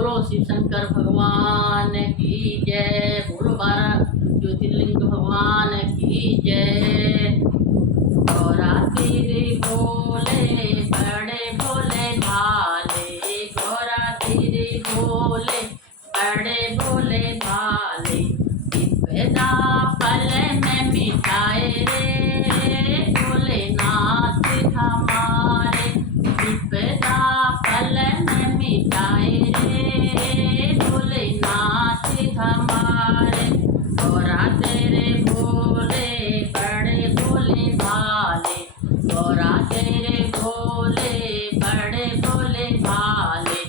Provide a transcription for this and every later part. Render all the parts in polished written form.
बोलो शिव शंकर भगवान की जय। बोलो 12 ज्योतिर्लिंग भगवान की जय। गौरा तेरे भोले बड़े भोले भाले, गौरा तेरे भोले बड़े भोले भाले। विपदा पल में मिटाए रे भोलेनाथ हमारे, विपदा पल में मिटाए रे भोलेनाथ हमारे। गौरा तेरे भोले बड़े भोले भाले, गौरा तेरे भोले बड़े भोले भाले।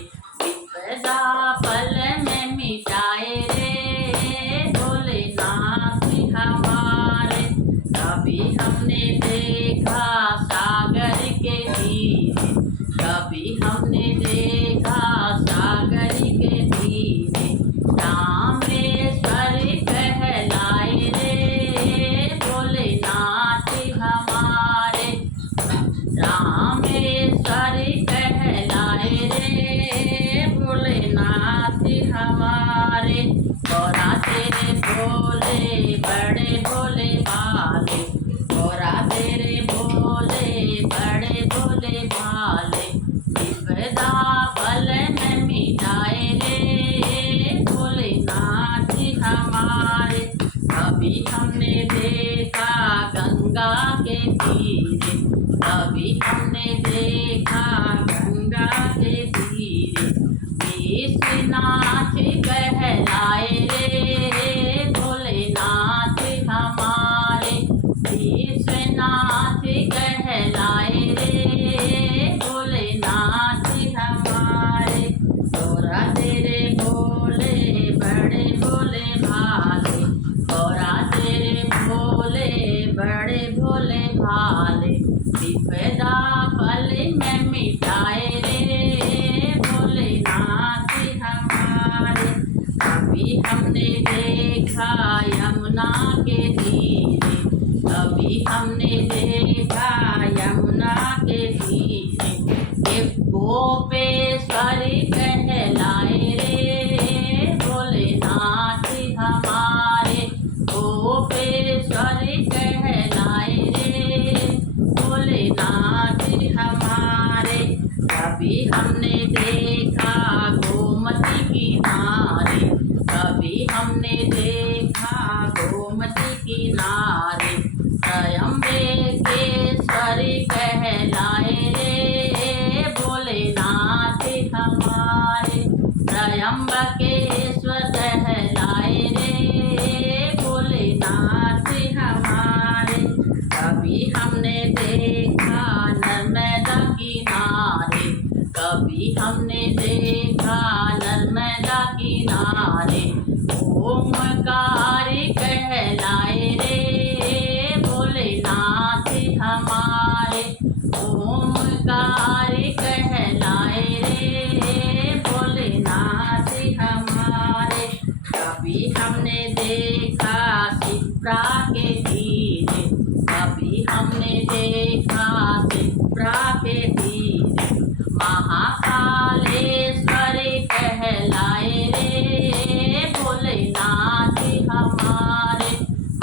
विपदा पल में मिटाए रे भोलेनाथ हमारे। कभी हमने देखा सागर के तीरे, कभी हमने देखा सागर के तीरे। रामेश्वर कहलाए रे भोलेनाथ हमारे, रामेश्वर कहलाए रे भोलेनाथ हमारे। गौरा तेरे भोले बड़े भोले भाले, गौरा तेरे भोले बड़े भोले भाले। विपदा पल में मिटाए रे भोलेनाथ हमारे। कभी हमने देखा गंगा के तीरे, कभी हमने देखा गंगा के तीरे। विश्वनाथ कहलाए रे भोलेनाथ हमारे, विश्वनाथ कहलाए रे भोलेनाथ हमारे। गौरा तेरे भोले बड़े भोले भाले, गौरा तेरे भोले बड़े भोले भाले। विपदा पल में मिटाए रे भोलेनाथ हमारे। कभी हमने देखा यमुना के तीरे, कभी हमने देखा यमुना के तीरे। गोपेश्वर कहलाए रे भोलेनाथ हमारे, गोपेश्वर कहलाए रे भोलेनाथ हमारे। कभी हमने देखा गोमती किनारे, कभी हमने देखा गोमती किनारे। त्रयंबकेश्वर कहलाए रे भोलेनाथ हमारे, त्रयंबकेश्वर कहलाए रे भोलेनाथ हमारे। कभी हमने देखा नर्मदा किनारे, कभी हमने देखा नर्मदा किनारे। ओमकार कहलाए रे भोलेनाथ हमारे, ओमकार कहलाए रे भोलेनाथ हमारे। कभी हमने देखा शिप्रा के तीरे, कभी हमने देखा शिप्रा के तीरे। महाकालेश्वर कहलाए रे भोलेनाथ हमारे,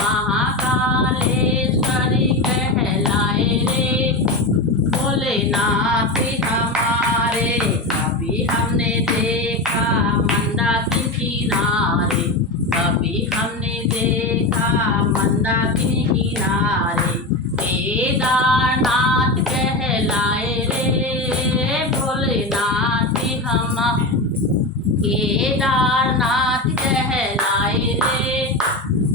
महाकालेश्वर कहलाए रे भोलेनाथ हमारे। कभी हमने देखा मंदाकिनी किनारे, कभी हमने देखा मंदाकिनी किनारे। केदारनाथ कहलाए रे भोलेनाथ हम, केदारनाथ कहलाए रे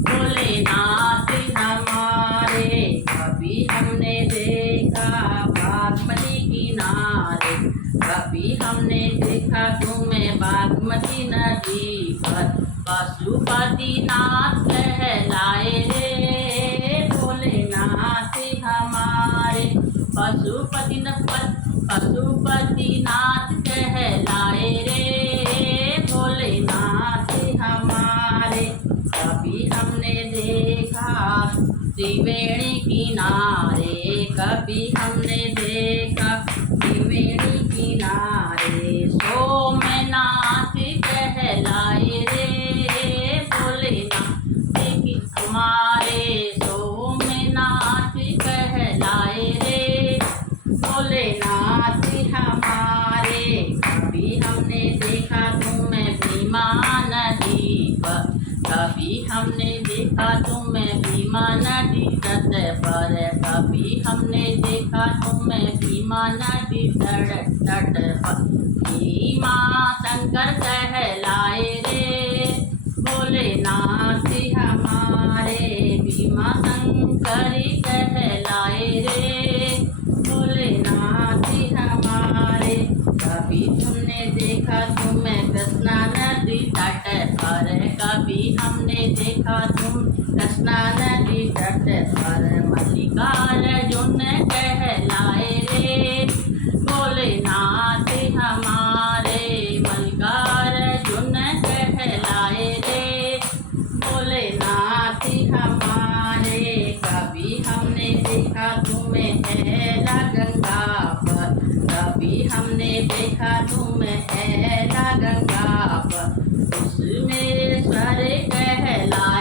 भोलेनाथ हमारे। कभी हमने देखा बागमती किनारे, कभी हमने देखा तुम्हें बागमती नदी पर। पशुपतिनाथ कहलाए रे भोलेनाथ हमारे, पशुपतिनाथ कहलाए रे भोलेनाथ हमारे। कभी हमने देखा त्रिवेणी किनारे, कभी हमने देखा त्रिवेणी किनारे। सोमनाथ देखा तुम्हें भीमा नदी पर, कभी हमने देखा तुम्हें भीमा नदी तट पर, कभी हमने देखा तुम्हें भीमा नदी तट पर। भीमा शंकर कहलाए रे भोलेनाथ हमारे, भीमा शंकरी कहलाए रे भोलेनाथ हमारे। कभी तुमने देखा तुम्हें कृष्णा नदी तट पर, कभी हमने देखा तुम कृष्णा नदी तट पर। मल्लिकार्जुन कहलाए रे भोलेनाथ हमारे, मल्लिकार्जुन कहलाए रे भोलेनाथ हमारे। कभी हमने देखा तुम्हें हैला गंगा पर, कभी हमने देखा तुम्हें हैला गंगा पर, उसमें स्वर कहला